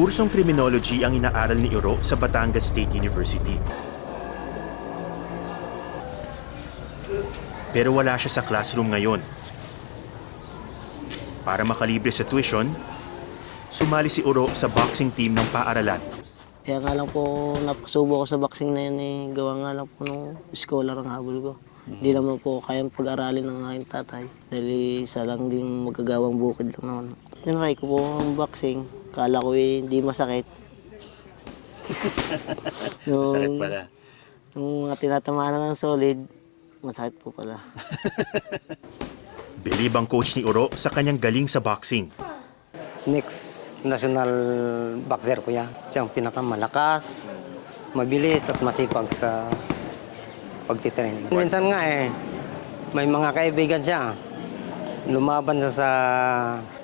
Kursong Criminology ang inaaral ni Iro sa Batangas State University. Pero wala siya sa classroom ngayon. Para makalibre sa tuition, sumali si Iro sa boxing team ng paaralan. Kaya nga lang po napasubo ko sa boxing na yan gawa nga lang po nung scholar ang habol ko. Hindi naman po kayang pag-aralin ng aking tatay dahil isa lang din magagawang bukid lang naman. Tinry ko po ang boxing, kala ko hindi masakit. Masakit pala. Nung mga tinatamaan na ng solid, masakit po pala. Bilib ang coach ni Iro sa kanyang galing sa boxing. Next national boxer ko yan. Siya ang pinakamalakas, mabilis at masipag sa pagtitraining. Minsan nga may mga kaibigan siya. Lumaban siya sa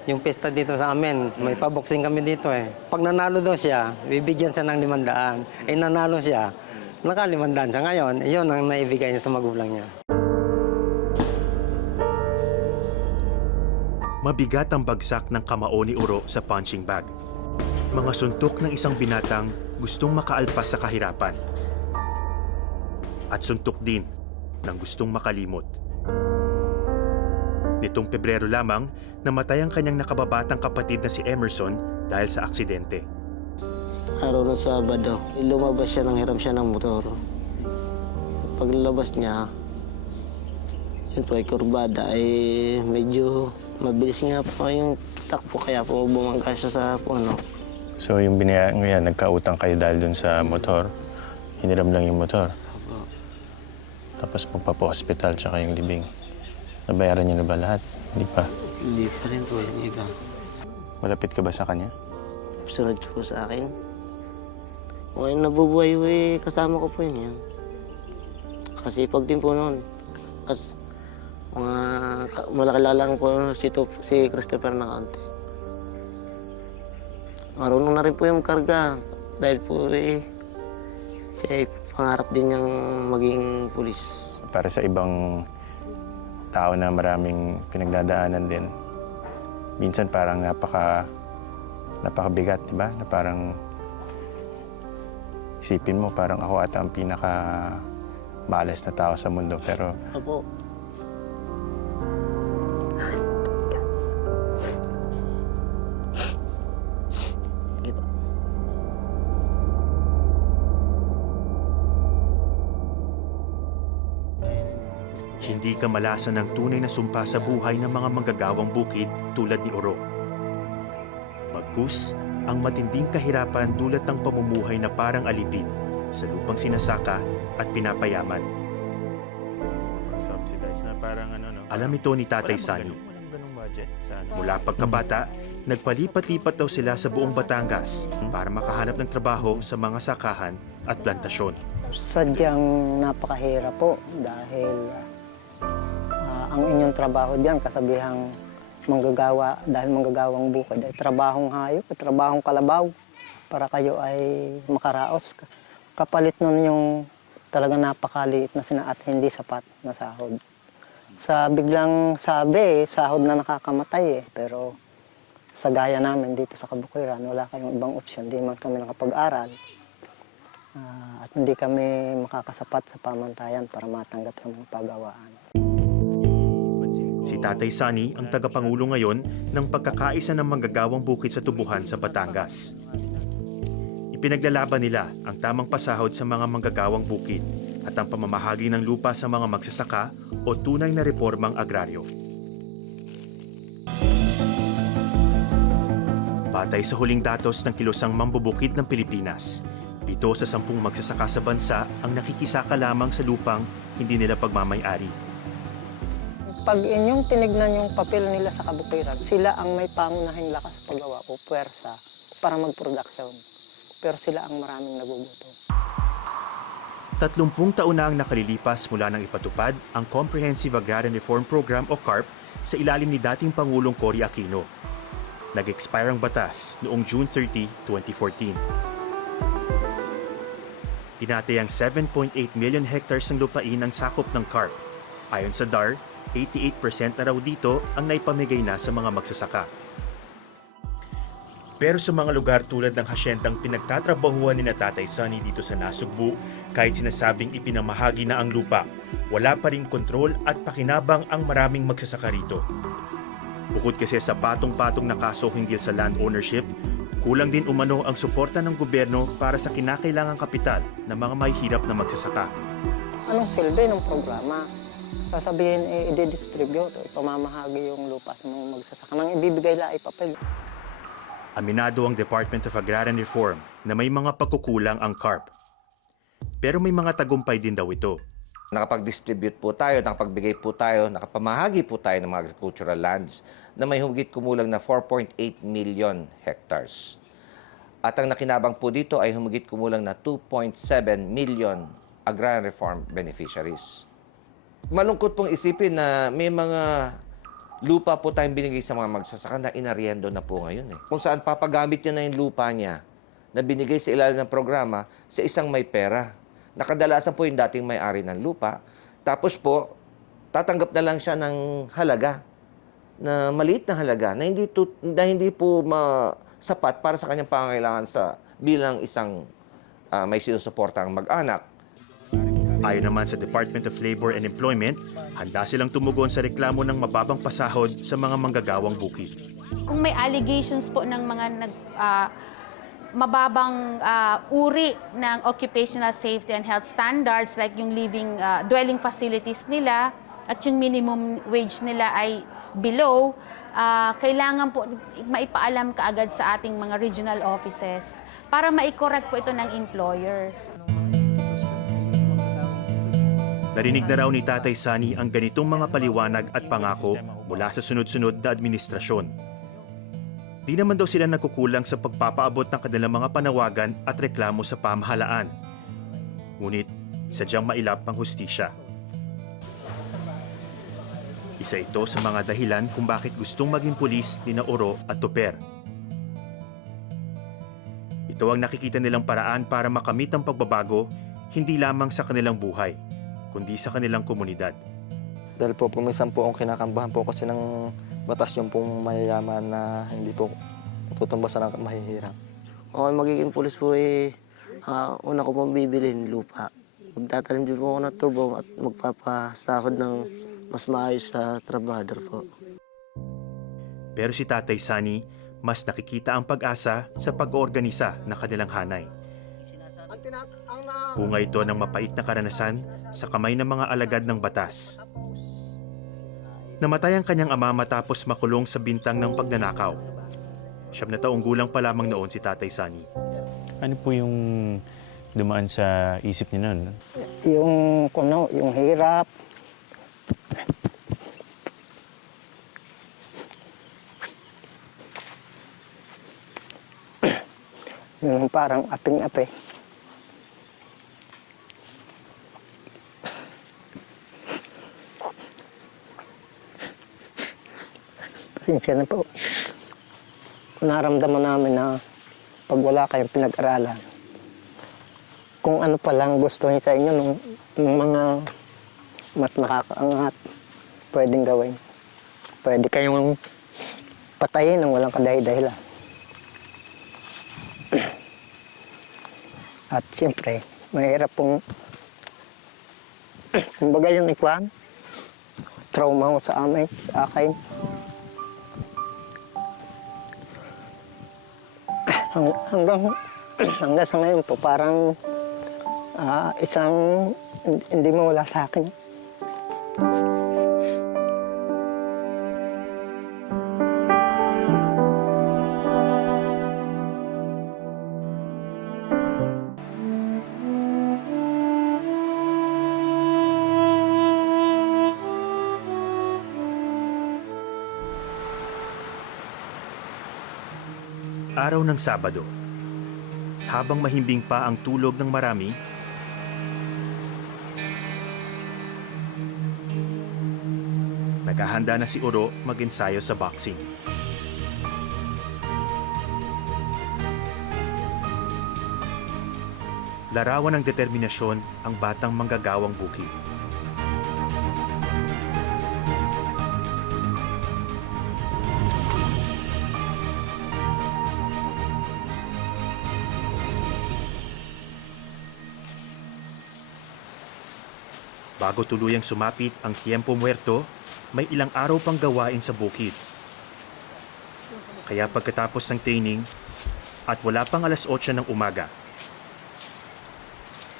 yung pista dito sa amin. May pa-boxing kami dito Pag nanalo daw siya, bibigyan siya ng 500. Nanalo siya, naka-500 siya ngayon. Iyon ang naibigay niya sa magulang niya. Mabigat ang bagsak ng kamao ni Iro sa punching bag. Mga suntok ng isang binatang gustong makaalpas sa kahirapan. At suntok din ng gustong makalimot. Nitong Pebrero lamang, namatay ang kanyang nakababatang kapatid na si Emerson dahil sa aksidente. Araw ng Sabado, lumabas siya nang hiram siya ng motor. Paglabas niya, yun po ay kurbada medyo mabilis nga po yung takbo kaya po bumangga siya sa puno. So yung binayaran mo yan, nagkautang kayo dahil dun sa motor, hiniram lang yung motor. Opo. Tapos magpapa-hospital tsaka yung libing. Nabayaran niyo na ba lahat? Hindi pa. Hindi pa rin po yung iba. Malapit ka ba sa kanya? Sunod po sa akin. Kung nabubuhay, kasama ko po yun yan. Kasi pag din po noon, malaki lang po si Christopher na kaunti. Marunong na rin po yung karga dahil po siya pangarap din niyang maging pulis. Para sa ibang tao na maraming pinagdadaanan din, minsan parang napakabigat, di ba? Na parang isipin mo, parang ako ata ang pinaka-malas na tao sa mundo. Pero Opo. Hindi kamalasan ng tunay na sumpa sa buhay ng mga manggagawang bukid tulad ni Iro. Bagkus, ang matinding kahirapan dulot ng pamumuhay na parang alipin sa lupang sinasaka at pinapayaman. subsidized na parang Alam ito ni Tatay Sani. Mula pagkabata, nagpalipat-lipat daw sila sa buong Batangas para makahanap ng trabaho sa mga sakahan at plantasyon. Sadyang napakahirap po dahil ang inyong trabaho diyan kasabihang manggagawa dahil manggagawang bukid ay trabahong hayop, trabahong kalabaw para kayo ay makaraos. Kapalit nun yung talaga napakaliit na at hindi sapat na sahod. Sa biglang sabi, sahod na nakakamatay pero sa gaya namin dito sa Kabukirang, wala kayong ibang opsyon, di man kami nakapag-aral. At hindi kami makakasapat sa pamantayan para matanggap sa mga pagawaan. Si Tatay Sani ang tagapangulo ngayon ng pagkakaisa ng manggagawang bukid sa tubuhan sa Batangas. Ipinaglalaban nila ang tamang pasahod sa mga manggagawang bukid at ang pamamahagi ng lupa sa mga magsasaka o tunay na reformang agraryo. Batay sa huling datos ng Kilosang Mambubukid ng Pilipinas, 7 sa 10 magsasaka sa bansa ang nakikisaka lamang sa lupang hindi nila pagmamay-ari. Pag inyong tinignan yung papel nila sa Kabukirang, sila ang may pangunahing lakas paggawa o puwersa para mag-production. Pero sila ang maraming nagugutom. 30 taon na ang nakalilipas mula nang ipatupad ang Comprehensive Agrarian Reform Program o CARP sa ilalim ni dating Pangulong Cory Aquino. Nag-expire ang batas noong June 30, 2014. Tinatayang 7.8 million hectares ng lupain ang sakop ng CARP. Ayon sa DAR, 88% na raw dito ang naipamigay na sa mga magsasaka. Pero sa mga lugar tulad ng hasyendang pinagtatrabahuan ni na Tatay Sonny dito sa Nasugbu, kahit sinasabing ipinamahagi na ang lupa, wala pa ring kontrol at pakinabang ang maraming magsasaka rito. Bukod kasi sa patong-patong na kaso hinggil sa land ownership, kulang din umano ang suporta ng gobyerno para sa kinakailangang kapital ng mga mahihirap na magsasaka. Anong silbi ng programa? Sasabihin, i-distribute o ipamamahagi yung lupa sa mga magsasaka. Nang ibibigay la ipapel. Aminado ang Department of Agrarian Reform na may mga pagkukulang ang CARP. Pero may mga tagumpay din daw ito. Nakapag-distribute po tayo, nakapagbigay po tayo, nakapamahagi po tayo ng mga agricultural lands na may humigit kumulang na 4.8 million hectares. At ang nakinabang po dito ay humigit kumulang na 2.7 million agrarian reform beneficiaries. Malungkot pong isipin na may mga lupa po tayong binigay sa mga magsasaka na inariendo na po ngayon. Kung saan papagamit niya na yung lupa niya na binigay sa ilalim ng programa sa isang may pera. Nakadalasan po yung dating may-ari ng lupa. Tapos po, tatanggap na lang siya ng halaga, na maliit na halaga, na hindi po sapat para sa kanyang pangangailangan bilang isang may sinusuportang mag-anak. Ayon naman sa Department of Labor and Employment, handa silang tumugon sa reklamo ng mababang pasahod sa mga manggagawang bukid. Kung may allegations po ng mga mababang uri ng occupational safety and health standards like yung dwelling facilities nila at yung minimum wage nila ay below, kailangan po maipaalam kaagad sa ating mga regional offices para mai-correct po ito ng employer. Narinig na raw ni Tatay Sonny ang ganitong mga paliwanag at pangako mula sa sunod-sunod na administrasyon. Di naman daw sila nagkukulang sa pagpapaabot ng kanilang mga panawagan at reklamo sa pamahalaan. Ngunit, sadyang mailap ang hustisya. Isa ito sa mga dahilan kung bakit gustong maging pulis ni Oro at Tuper. Ito ang nakikita nilang paraan para makamit ang pagbabago hindi lamang sa kanilang buhay, kundi sa kanilang komunidad. Dahil po, pumisan po ang kinakambahan po kasi ng batas yung pong mayayaman na hindi po tutumbasan ng mahihirap. Okay, magiging pulis po una ko pong bibilin lupa. Magtatanim din po ako ng tubo at magpapasahod ng mas maayos sa trabahador po. Pero si Tatay Sonny, mas nakikita ang pag-asa sa pag-oorganisa ng kanilang hanay. Bunga ito ng mapait na karanasan sa kamay ng mga alagad ng batas. Namatay ang kanyang ama matapos makulong sa bintang ng pagnanakaw. 7 na taong gulang pa lamang noon si Tatay Sonny. Ano po yung dumaan sa isip niyo noon? Yung hirap. Yung parang aping-ape. Pasensya na po. Naramdaman namin na pag wala kayong pinag-aralan, kung ano pa lang gusto niyo sa inyo ng mga mas nakakaangat, pwedeng gawin. Pwede kayong patayin ng walang kadahi-dahilan. At siyempre, mahirap pong kumbaga yung ikwan, trauma ko sa akin. Hanggang sa ngayon po, parang isang hindi mawala sa akin. Araw ng Sabado. Habang mahimbing pa ang tulog ng marami, naghahanda na si Oro mag-ensayo sa boxing. Larawan ng determinasyon ang batang manggagawang bukid. Bago tuluyang sumapit ang Tiempo Muerto, may ilang araw pang gawain sa bukid. Kaya pagkatapos ng training at wala pang alas 8 ng umaga,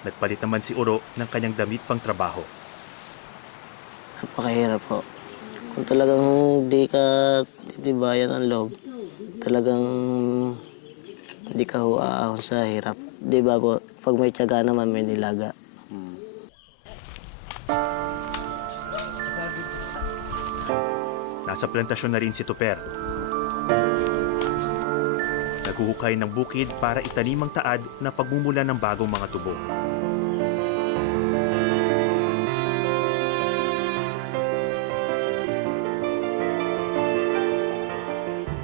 nagpalit naman si Oro ng kanyang damit pang trabaho. Napakahirap po. Kung talagang di ka titibayan ang loob, talagang hindi ka huaahon sa hirap. Di ba po, pag may tiyaga naman, may nilaga. Nasa plantasyon na rin si Tuper. Naghuhukay ng bukid para itanim ang taad na pagmumula ng bagong mga tubo.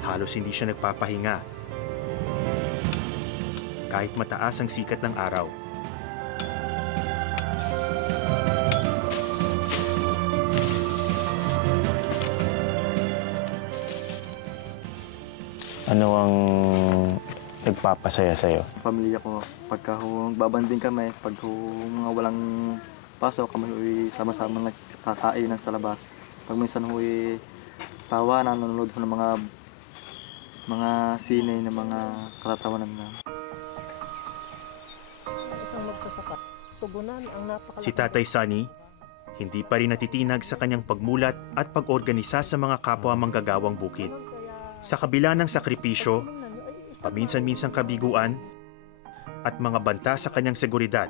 Halos hindi siya nagpapahinga. Kahit mataas ang sikat ng araw. Ano ang nagpapasaya sa'yo? Pamilya ko, pagka babanding kami, pag mga walang pasok, kami sama-sama nagkakainan sa labas. Pag minsan tawanan, nanonood ko ng mga sine, ng mga karatawanan na. Si Tatay Sunny, hindi pa rin natitinag sa kanyang pagmulat at pag-organisa sa mga kapwa manggagawang bukid. Sa kabila ng sakripisyo, paminsan-minsang kabiguan, at mga banta sa kanyang seguridad,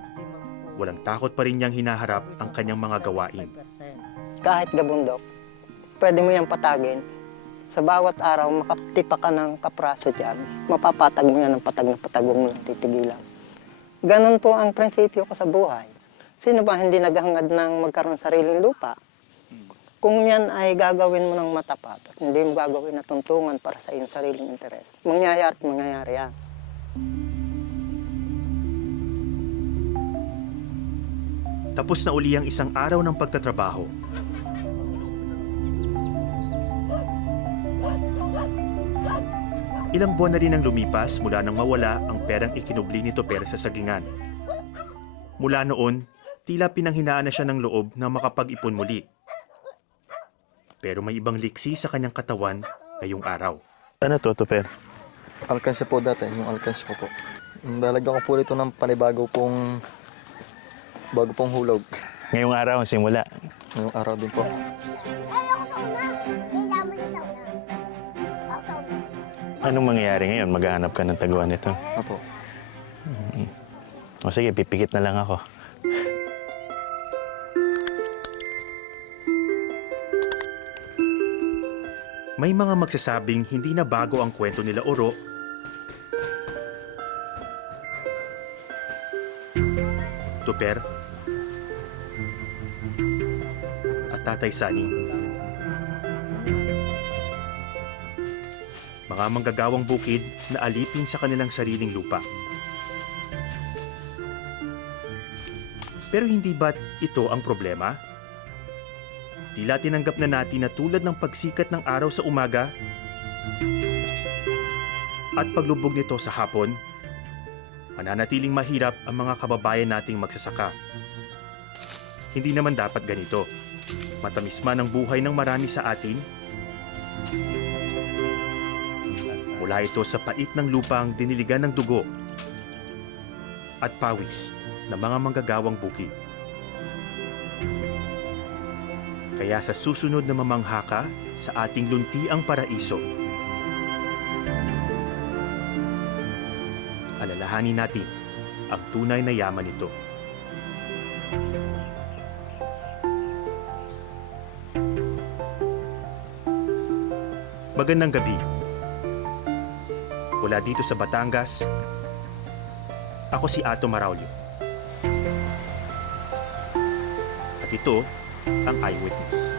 walang takot pa rin niyang hinaharap ang kanyang mga gawain. Kahit gabundok, pwede mo yung patagin. Sa bawat araw, makatipa ka ng kapraso dyan. Mapapatag mo yan ng patag na patag, huwag mo lang titigilan. Ganon po ang prinsipyo ko sa buhay. Sino ba hindi naghangad ng magkaroon sariling lupa? Kung yan ay gagawin mo ng matapat at hindi mo gagawin na tuntungan para sa iyong sariling interes, mangyayari yan. Tapos na uli ang isang araw ng pagtatrabaho. Ilang buwan na rin ang lumipas mula nang mawala ang perang ikinubli ni Tuper sa sagingan. Mula noon, tila pinanghinaan na siya ng loob na makapag-ipon muli. Pero may ibang liksi sa kanyang katawan ngayong araw. Ano to, Tuper? Alkansya po dati, yung alkansya ko po. Lalagyan ko po ito ng bago pong hulog. Ngayong araw ang simula. Ngayong araw din po. Anong mangyayari ngayon? Maghahanap ka ng taguan nito? Apo. O sige, pipikit na lang ako. May mga magsasabing hindi na bago ang kwento nila Oro Tuper at Tatay Sunny. Mga manggagawang bukid na alipin sa kanilang sariling lupa. Pero hindi ba't ito ang problema? Tila tinanggap na natin na tulad ng pagsikat ng araw sa umaga at paglubog nito sa hapon, mananatiling mahirap ang mga kababayan nating magsasaka. Hindi naman dapat ganito. Matamis man ang buhay ng marami sa atin, mula ito sa pait ng lupang diniligan ng dugo at pawis ng mga manggagawang bukid. Kaya sa susunod na mamangha ka sa ating luntiang paraiso, alalahanin natin ang tunay na yaman nito. Magandang gabi. Mula dito sa Batangas, ako si Ato Maraulio. At ito ang Eyewitness.